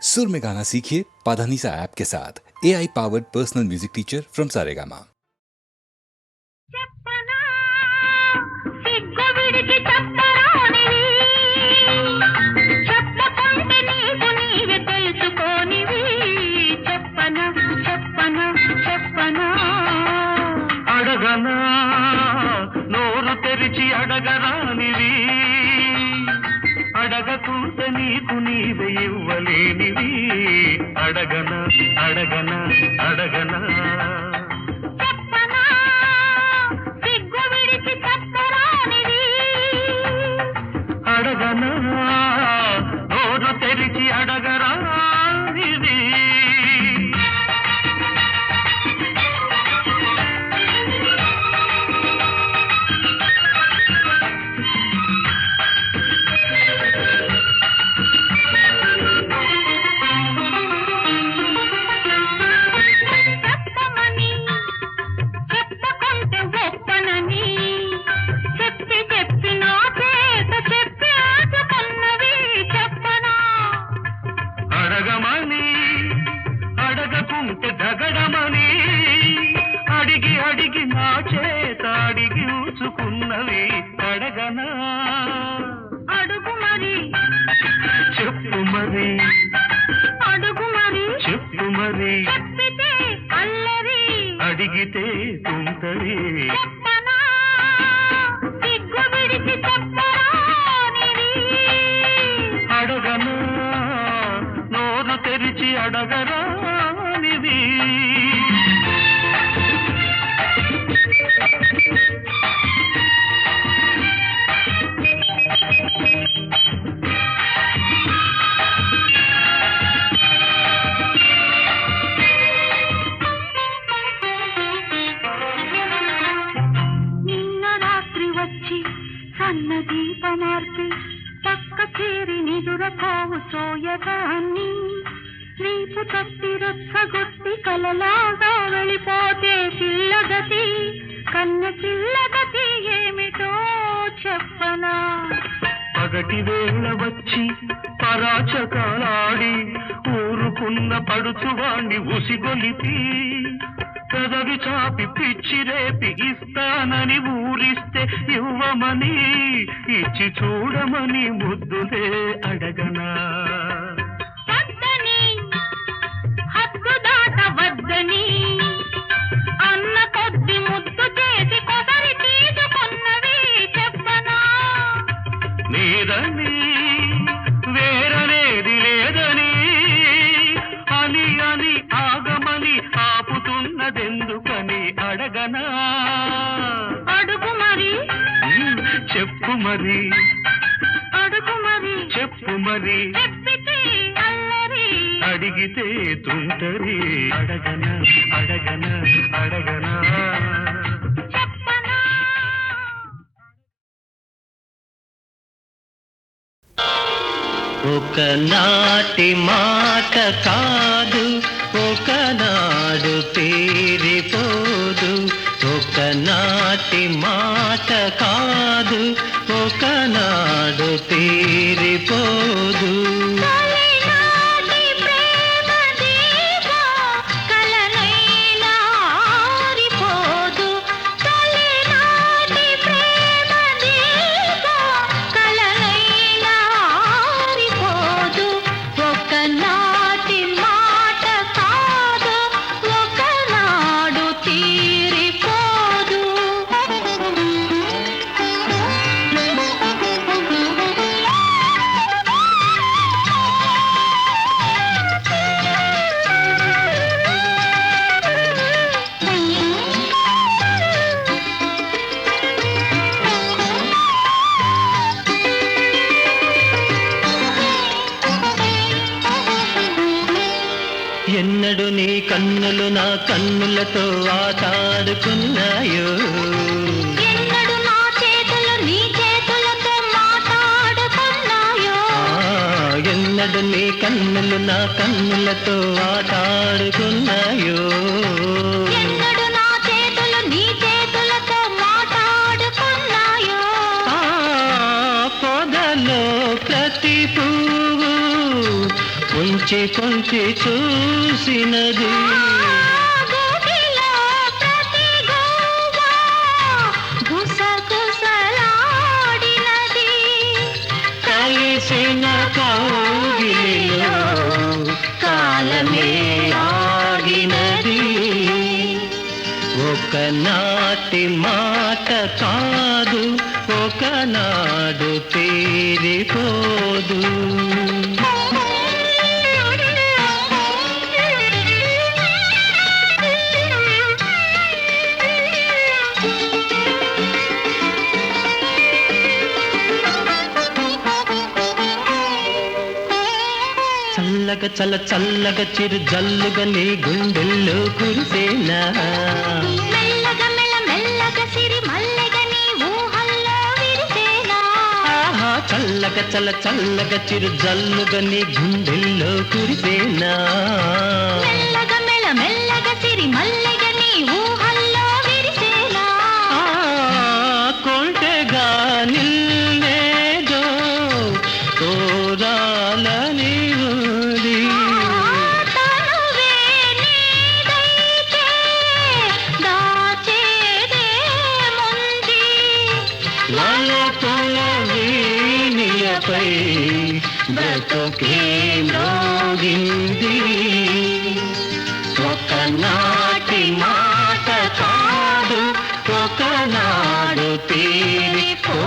सुर में गाना सीखिए पाधानीसा ऐप के साथ AI powered personal music teacher from Saregama. అడగనా నోరు తెరిచి అడగరానివి అడగకుంటే నీకు నీవే ఇవ్వలేనివి అడగనా అడగనా అడగనా అడగనా నోరు తెరిచి అడగరానివి దగడమని అడిగి అడిగి నా చేత అడిగి ఊచుకున్నవి అడగనా అడుగు మరి చెప్పు మరి అడుగు మరి చెప్పు మరి చెప్పితే అల్లరి అడిగితే తుంటరి చెప్పనా సిగ్గు విడిచి చెప్పరానివి అడగనా నోరు తెరిచి అడగరా నిన్న రాత్రి వచ్చి సన్న దీపమార్పి పక్క చేరి నిదురపోవు సోయగాన్ని నీపు తప్పి రొచ్చగొట్టి కలలాగా వెళ్ళిపోతే పిల్లగతి కన్న పిల్లగతి ఏమిటో చెప్పనా పగటి వేళ వచ్చి పరాచకాలాడి ఊరుకున్న పడుచువాణ్ణి ఉసిగొలిపి పెదవి చాపి పిచ్చి రేపి ఇస్తానని ఊరిస్తే ఇవ్వమని ఇచ్చి చూడమని ముద్దులే అడగనా వద్దని అన్న కొద్ది ముద్దు చేసి కొసరి తీసుకున్నవి చెప్పనా నీదని వేరనేది లేదని అని అని ఆగమని ఆపుతున్నదెందుకని అడగనా అడుగు మరి చెప్పు మరి అడుగు మరి చెప్పు మరి చెప్పితే అడిగితే తుంటరి అడగనా అడగనా అడగనా ఒకనాటి మాట కాదు ఒకనాడు తీరిపోదు ఒకనాటి మాట కాదు ఒకనాడు తీరిపోదు ఎన్నడు నీ కన్నులు నా కన్నులతో ఆటాడుకున్నాయో ఎన్నడు నా చేతులు నీ చేతులతో మాట్లాడుకున్నాయో ఎన్నడు నీ కన్నులు నా కన్నులతో ఆటాడుకున్నాయో ఎన్నడు నా చేతులు నీ చేతులతో మాట్లాడుకున్నాయో పొదలో ప్రతి పువ్వు ఉంచి కొంచి చూసినది కలిసిన కౌగిలిలో కాలమే ఆగినది ఒకనాటి మాట కాదు ఒకనాడు తీరిపోదు చల్లగా చల్ల చల్లగా చిరు జల్లుగా నీ గుండెల్లో కురిసేనా మెల్లగా మెల్ల మెల్లగా సిరి మల్లెగా నీ ఊహల్లో విరిసేనా ఆహా చల్లగా చల్ల చల్లగా చిరు జల్లుగా నీ గుండెల్లో కురిసేనా మెల్లగా మెల్ల మెల్లగా సిరి మల్లెగా నీ ఊహల్లో విరిసేనా కొంటెగా నిన్నేదో కోరాలని ఉంది తనువే నీదైతే దాచేదేముంది వలపుల వీణియపై బ్రతుకే మ్రోగింది ఒకనాటి మాట కాదు ఒకనాడు తీరిపోదు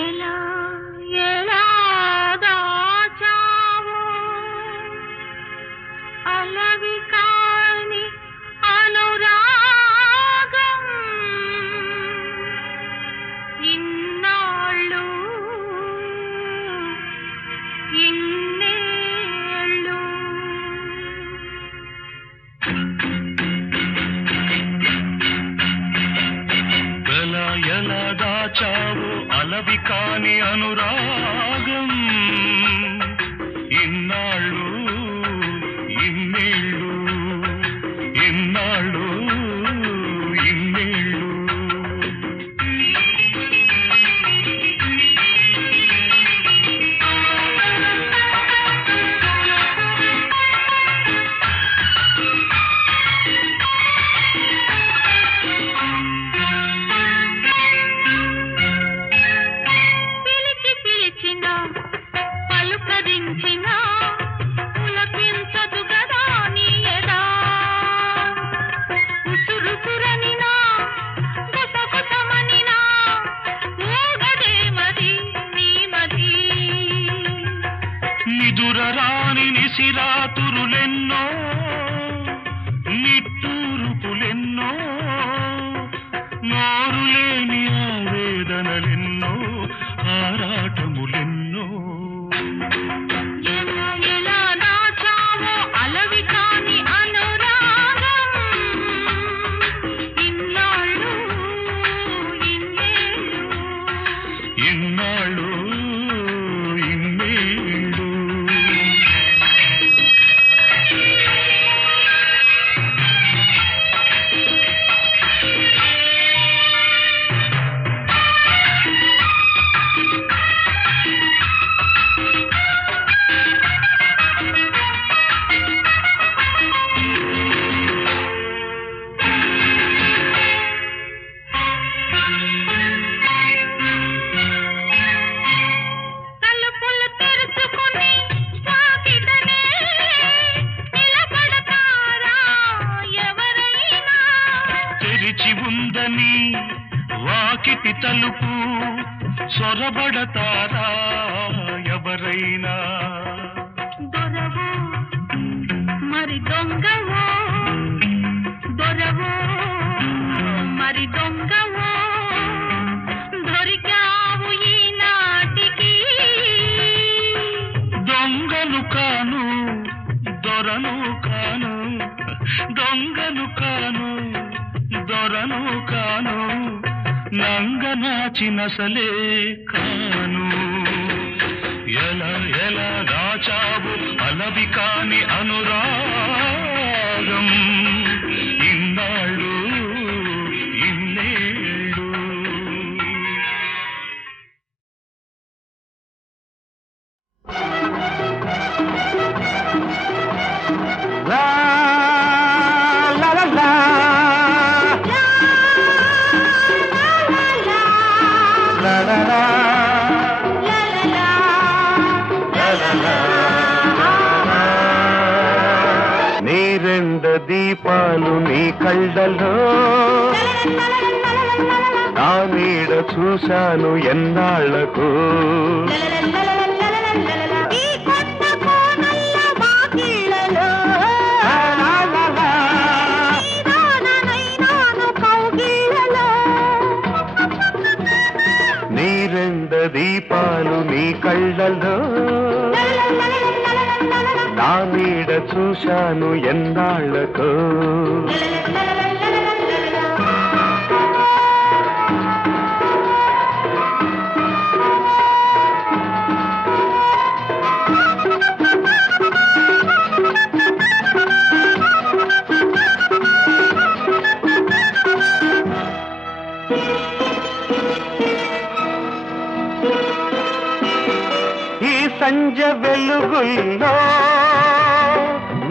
ఎలా ఎలా దాచావో అలవి కాని అనురాగం ఇన్నాళ్ళు ఇన్నేళ్ళు ఎలా ఎలా దాచావు అలవి కాని అనురాగం ఇన్నాళ్ళు ఇన్నేళ్ళు ఇన్నాళ్ళు ఇన్నేళ్ళు పిలిచి పిలిచిన పలుకరించిన పులకించదు గదా నీ ఎదా ఉసురుసురనినా గుసగుసమనినా ఊగదే మది నీ మది నిదురరాని నిసిరాతురులెన్నో నిట్టూరుపులెన్నో నోరులేని ఆవేదనలెన్నో ఆరాటములెన్నో ఎలా ఎలా దాచావో అలవి కాని అనురాగం ఇన్నాళ్ళు ఇన్నేళ్ళు ఇన్నాళ్ళు ఇన్నేళ్ళు తలుపులు తెరుచుకుని సాకిటనే నిలబడతారా ఎవరైనా తెరిచి ఉందని వాకిటి తలుపు సొరబడతారా ఎవరైనా దొరవో మరి దొంగవో దొరవో మరి దొంగవో దొరికావు ఈనాటికి దొంగను కాను దొరను కాను దొంగను కాను దొరను కాను నంగనాచినసలే కాను ఎలా ఎలా దాచావు అలవి కాని అనురాగం ఇన్నాళ్ళు కళ్ళలో నా నీడ చూశాను ఎన్నాళ్లకు. ఈ కొండ కోనల్ల వాకిళ్ళలో నీదాననైనాను కౌగిళ్ళలో. నీ రెండ దీపాలు నీ కళ్ళలో నా నీడ చూశాను ఎన్నాళ్లకు. ఈ సంజ వెలుగుల్లో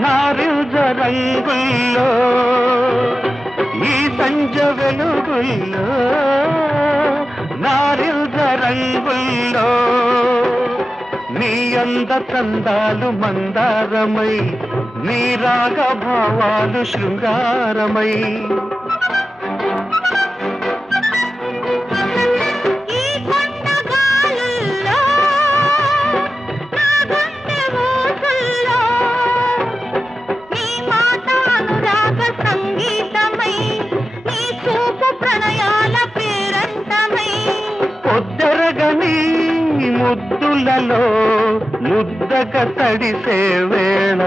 నారింజ రంగుల్లో, ఈ సంజ వెలుగుల్లో నారింజ రంగుల్లో నీ అంద చందాలు మందారమై, నీ రాగ భావాలు శృంగారమై. పొద్దరగని ముద్దులలో ముద్దక తడిసే వేళ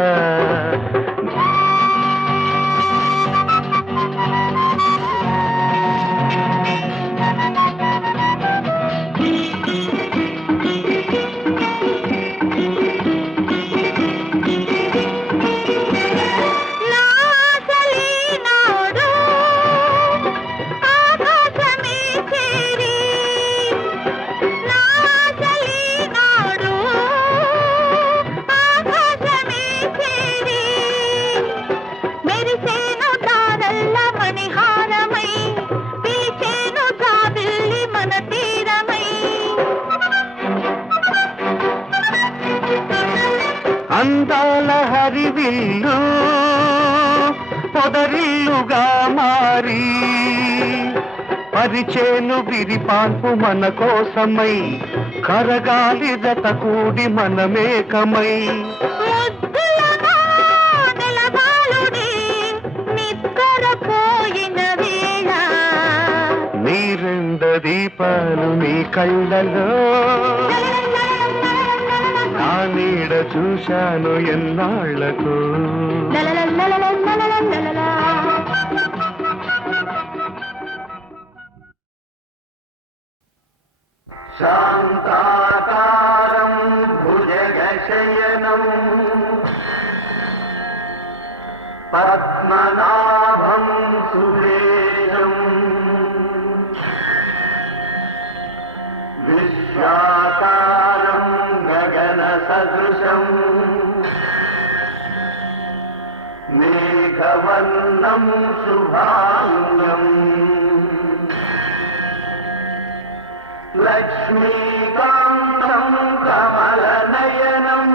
అందాల హరివిల్లు పొదరిల్లుగా మారి, పరిచేను విరిపాన్పు మన కోసమై, కరగాలి జత కూడి మనమేకమై. నీ రెండ దీపాలు నీ కళ్ళలో నా నీడ చూశాను ఎన్నాళ్లకు. శాంతాకారం భుజగశయనం పద్మనాభం సురేశం విశ్వాకారం గగన సదృశం మేఘవర్ణం శుభాంగం లక్ష్మీకాంతం కమలనయనం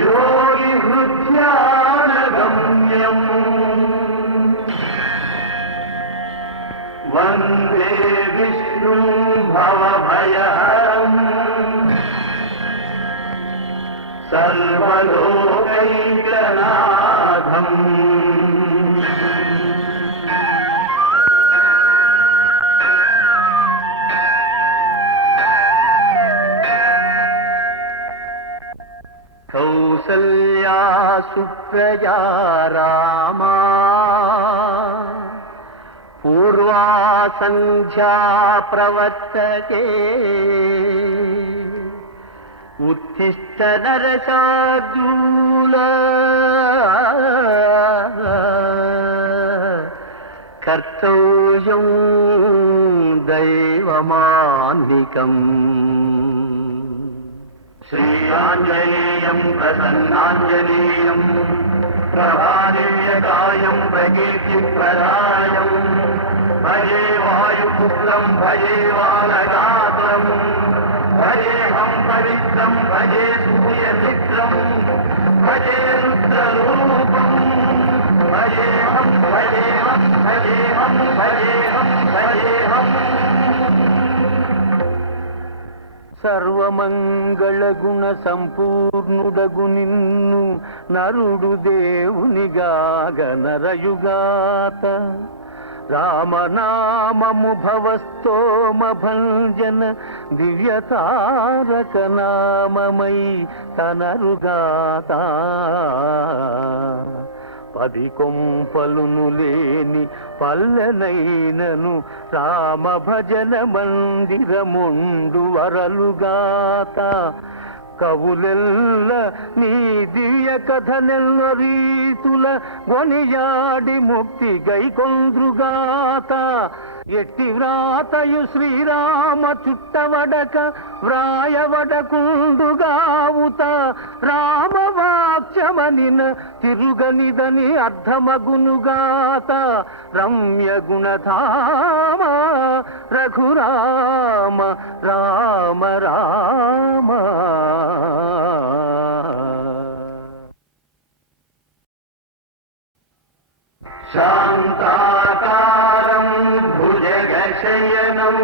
యోగి హృద్యానగమ్యం వందే విష్ణు భవభయహరం సర్వలోకైకనాథం. కౌసల్యా సుప్రజా రామా పూర్వా సంధ్యా ప్రవర్తతే ఉత్తిష్ట నరశార్దూల కర్తవ్యం దైవమాన్నికం. శ్రీఆంజనేయం ప్రసన్నాంజనేయం ప్రభాదివ్యకాయం ప్రకీర్తిప్రదాయం భజే వాయుపుత్రం భజే వానగాత్రం భజేహం పవిత్రం భజే సూర్యచిత్రం భజే రుద్రరూపం సర్వమంగళ గుణ సంపూర్ణుడగు నిన్ను నరుడు దేవునిగాగ నరయుగాత రామనామము భవస్తోమ భంజన దివ్యతారక నామమై తనరుగాత పది కొంపలును లేని పల్లెనైనను రామ భజన మందిరముండు వరలుగాత కవులెల్ల నీ దివ్య కథనెల్ల రీతుల గొనియాడి ముక్తి గైకొంద్రుగాత ఎట్టి వ్రాతయు శ్రీరామ చుట్టవడక వ్రాయవడకుండుగావుత రామవాక్యమనిన తిరుగనిదని అర్థమగునుగాత రమ్య గుణధామ రఘురామ రామ రామ శాంతాకారం భుజగశయనం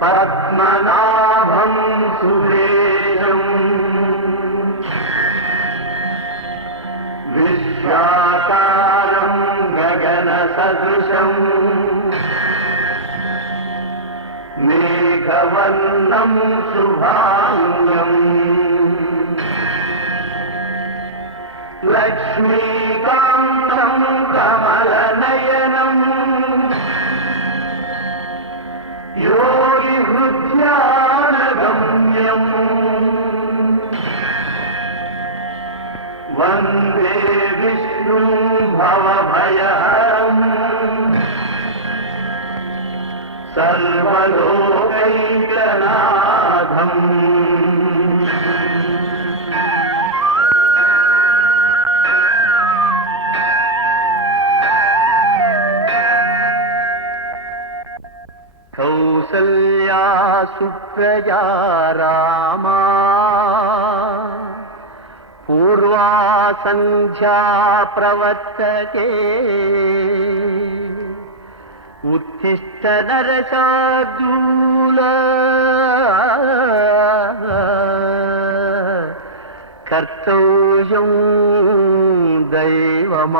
పద్మనాభం సురేశం విశ్వాకారం గగన సదృశం మేఘవర్ణం శుభాంగం లక్ష్మీకాంతం కమలనయనం యోగి హృద్యానగమ్యం వందే విష్ణు భవభయహరం సర్వలోకైకనాథం కౌసల్యా సుప్రజా రామా పూర్వా సంధ్యా ప్రవర్తతే ఉత్తిష్ట నరశార్దూల కర్తవ్యం దైవమాన్నికం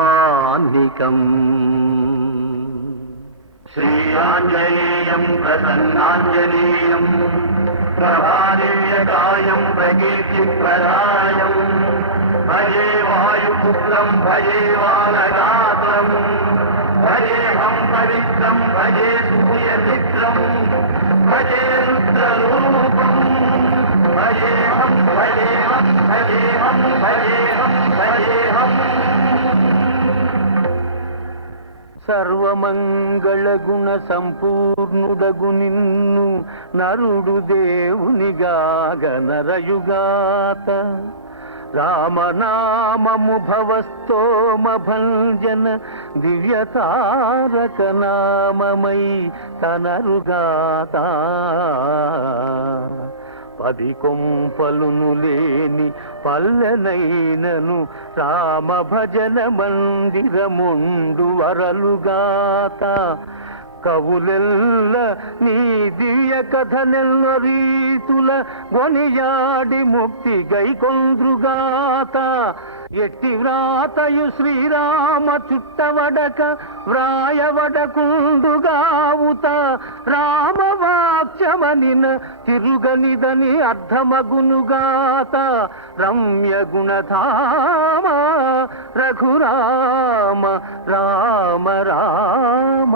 శ్రీరాంజనేయం ప్రసన్నాంజనేయం ప్రభాదివ్యకాయం ప్రకీర్తిప్రదాయం భజే వాయుపుత్రం భజే వానగాత్రం భజేహం పవిత్రం భజే సూర్యచిత్రం భజే రుద్రరూపం భజేహం భజేహం భజేహం భజేహం భజేహం సర్వమంగళ గుణ సంపూర్ణుడగు నిన్ను నరుడు దేవునిగాగ నరయుగాత రామనామము భవస్తోమ భంజన దివ్యతారక నామమై తనరుగాత పది కొంపలును లేని పల్లెనైనను రామ భజన మందిరముండు వరలుగాత కవులెల్ల నీ దివ్య కథనెల్ల రీతుల గొనియాడి ముక్తి గైకొంద్రుగాత ఎట్టి వ్రాతయు శ్రీరామ చుట్టవడక వ్రాయవడకుండుగావుత రామవాక్యమనిన తిరుగనిదని అర్థమగునుగాత రమ్య గుణధామ రఘురామ రామ రామ